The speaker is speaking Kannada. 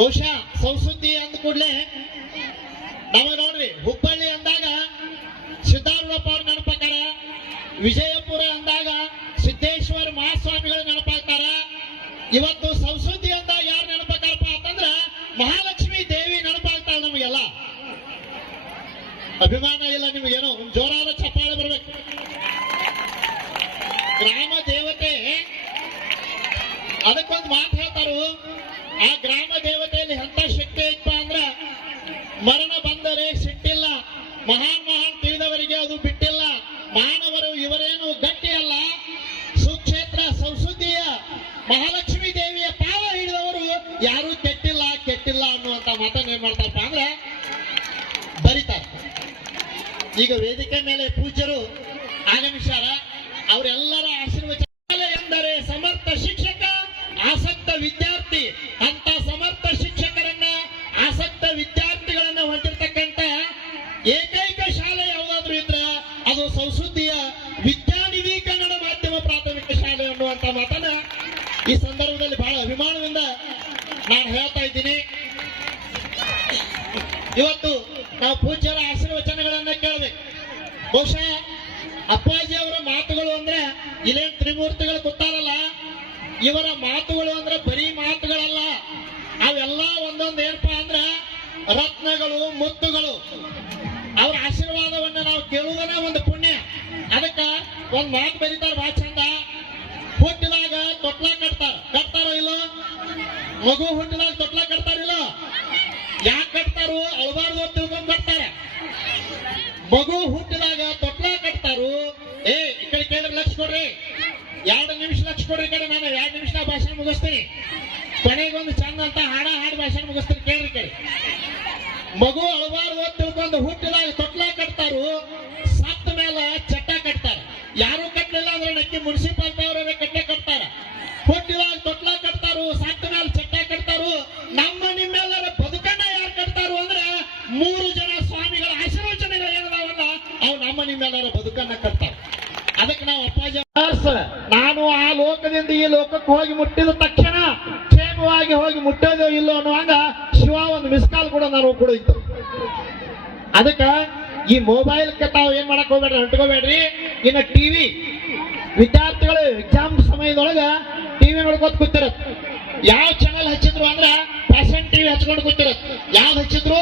ಬಹುಶಃ ಸಂಸ್ಕೃತಿ ಅಂದ ಕೂಡಲೇ ನಮ್ಮ ನೋಡ್ರಿ, ಹುಬ್ಬಳ್ಳಿ ಅಂದಾಗ ಸಿದ್ದಾರೂಢಪ್ಪ ಅವ್ರ ನೆನಪಾಕಾರ ವಿಜಯಪುರ ಅಂದಾಗ ಸಿದ್ದೇಶ್ವರ ಮಹಾಸ್ವಾಮಿಗಳು ನೆನಪಾಗ್ತಾರ. ಇವತ್ತು ಸಂಸ್ಕೃತಿ ಅಂದಾಗ ಯಾರು ನೆನಪಾಕಾರಪ್ಪ ಅಂತಂದ್ರ ಮಹಾಲಕ್ಷ್ಮಿ ದೇವಿ ನೆನಪಾಗ್ತಾಳ ನಮಗೆಲ್ಲ. ಅಭಿಮಾನ ಇಲ್ಲ ನಿಮಗೇನೋ ಜೋರಾದ ಚಪ್ಪಾಳೆ ಬರಬೇಕು. ಗ್ರಾಮ ದೇವತೆ, ಅದಕ್ಕೊಂದು ಮಾತು ಹೇಳ್ತಾರು ಆ ಗ್ರಾಮ ದೇವತೆಯಲ್ಲಿ ಎಂತ ಶಕ್ತಿ ಇತ್ತ ಅಂದ್ರ ಮರಣ ಬಂದರೆ ಸಿಟ್ಟಿಲ್ಲ. ಮಹಾನ್ ಮಹಾನ್ ತಿಳಿದವರಿಗೆ ಅದು ಬಿಟ್ಟಿಲ್ಲ. ಮಾನವರು ಇವರೇನು ಗಟ್ಟಿ ಅಲ್ಲ ಸುಕ್ಷೇತ್ರ ಸಂಸುದ್ದಿಯ ಮಹಾಲಕ್ಷ್ಮಿ ದೇವಿಯ ಪಾದ ಹಿಡಿದವರು ಯಾರು ಕೆಟ್ಟಿಲ್ಲ ಕೆಟ್ಟಿಲ್ಲ ಅನ್ನುವಂತ ಮಾತನ್ನ ಏನ್ ಮಾಡ್ತಾರಪ್ಪ ಅಂದ್ರೆ ಬರಿತಾರೆ. ಈಗ ವೇದಿಕೆ ಮೇಲೆ ಪೂಜ್ಯರು ಆಗಮಿಸ್ಯಾರ. ಅವರೆಲ್ಲರ ಆಶೀರ್ವಚನ ಎಂದರೆ ಸಮರ್ಥ ಶಿಕ್ಷಕ, ಆಸಕ್ತ ವಿದ್ಯಾರ್ಥಿ. ನಾನು ಹೇಳ್ತಾ ಇದ್ದೀನಿ. ಇವತ್ತು ನಾವು ಪೂಜ್ಯರ ಆಶೀರ್ವಚನಗಳನ್ನ ಕೇಳಬೇಕು. ಬಹುಶಃ ಅಪ್ಪಾಜಿ ಅವರ ಮಾತುಗಳು ಅಂದ್ರೆ ಇಲ್ಲೇನ್ ತ್ರಿಮೂರ್ತಿಗಳು ಗೊತ್ತಾರಲ್ಲ ಇವರ ಮಾತುಗಳು ಅಂದ್ರೆ ಬರೀ ಮಾತುಗಳಲ್ಲ. ಅವೆಲ್ಲ ಒಂದೊಂದು ಏನಪ್ಪಾ ಅಂದ್ರೆ ರತ್ನಗಳು, ಮುತ್ತುಗಳು. ಅವರ ಆಶೀರ್ವಾದವನ್ನ ನಾವು ಕೇಳುವುದನ್ನ ಒಂದು ಪುಣ್ಯ. ಅದಕ್ಕ ಒಂದ್ ಮಾತು ಬರೀತಾರೆ ಬಹಳ ಚಂದ ಹುಟ್ಟಿದಾಗ ತೊಟ್ಲ ಕಟ್ತಾರ ಕಟ್ತಾರೋ ಇಲ್ಲೋ ಮಗು ಹುಟ್ಟಿದಾಗ ತೊಟ್ಲ ಕಟ್ತಾರಿಲ್ಲ? ಯಾಕೆ ಕಟ್ತಾರು? ಅಳಬಾರ್ದು ತಿಳ್ಕೊಂಡ್ ಕಟ್ತಾರೆ ಮಗು ಹುಟ್ಟಿದಾಗ ತೊಟ್ಲ ಕಟ್ತಾರು. ಏ, ಈ ಕಡೆ ಕೇಳಿದ್ರೆ ಲಕ್ಷ ಕೊಡ್ರಿ. ಎರಡು ನಿಮಿಷ ಲಕ್ಷ ಕೊಡ್ರಿ ಕಡೆ ನಾನು, ಎರಡು ನಿಮಿಷ ಭಾಷಣ ಮುಗಿಸ್ತೀನಿ. ಕೊನೆಗೊಂದು ಚಂದ ಅಂತ ಹಾಡ ಹಾಡು ಭಾಷಣ ಮುಗಿಸ್ತೀನಿ, ಕೇಳ್ರಿ ಕೇಳಿ ಮಗು ಅಳಬಾರ್ದು ತಿಳ್ಕೊಂಡು ಹುಟ್ಟಿದಾಗ ತೊಟ್ಲ ಕಟ್ತಾರು. ಸತ್ತ ಮೇಲೆ ಚಟ್ಟ ಕಟ್ತಾರೆ. ಯಾರು ಕಟ್ಟಲಿಲ್ಲ ಅಂದ್ರೆ ನಕ್ಕಿ ಮುನ್ಸಿಪಾಲ್ಟಿ ಅವರೇ ಮೂರು ಜನ ಸ್ವಾಮಿಗಳ ಆಶೀರ್ವಚನೆಗಳು ಏನದಾವಲ್ಲ ಅವು ನಮ್ಮ ನಿಮ್ಮೆಲ್ಲರ ಬದುಕನ್ನ ಕಟ್ತಾರೆ ಅದಕ್ಕೆ ನಾವು ಅಪ್ಪಾಜ ನಾನು ಆ ಲೋಕದಿಂದ ಈ ಲೋಕಕ್ಕೆ ಹೋಗಿ ಮುಟ್ಟಿದ ತಕ್ಷಣ ಕ್ಷೇಮವಾಗಿ ಹೋಗಿ ಮುಟ್ಟೋದೋ ಇಲ್ಲೋ ಅನ್ನುವಾಗ ಶಿವ ಒಂದು ಮಿಸ್ ಕಾಲ್ ಕೂಡ ನಾನು ಕೂಡ ಇತ್ತು. ಅದಕ್ಕೆ ಈ ಮೊಬೈಲ್ ತಾವು ಏನ್ ಮಾಡಕ್ ಹೋಗ್ಬೇಡ್ರಿ ಹೊಂಟ್ಕೋಬೇಡ್ರಿ ಇನ್ನ ಟಿವಿ ವಿದ್ಯಾರ್ಥಿಗಳು ಎಕ್ಸಾಮ್ ಸಮಯದೊಳಗ ಟಿವಿ ನೋಡ್ಕೊತ ಕೂತಿರತ್ ಯಾವ ಚಾನಲ್ ಹಚ್ಚಿದ್ರು ಅಂದ್ರ ಫ್ಯಾಷನ್ ಟಿವಿ ಹಚ್ಕೊಂಡು ಕೂತಿರತ್ ಯಾವ್ದು ಹಚ್ಚಿದ್ರು?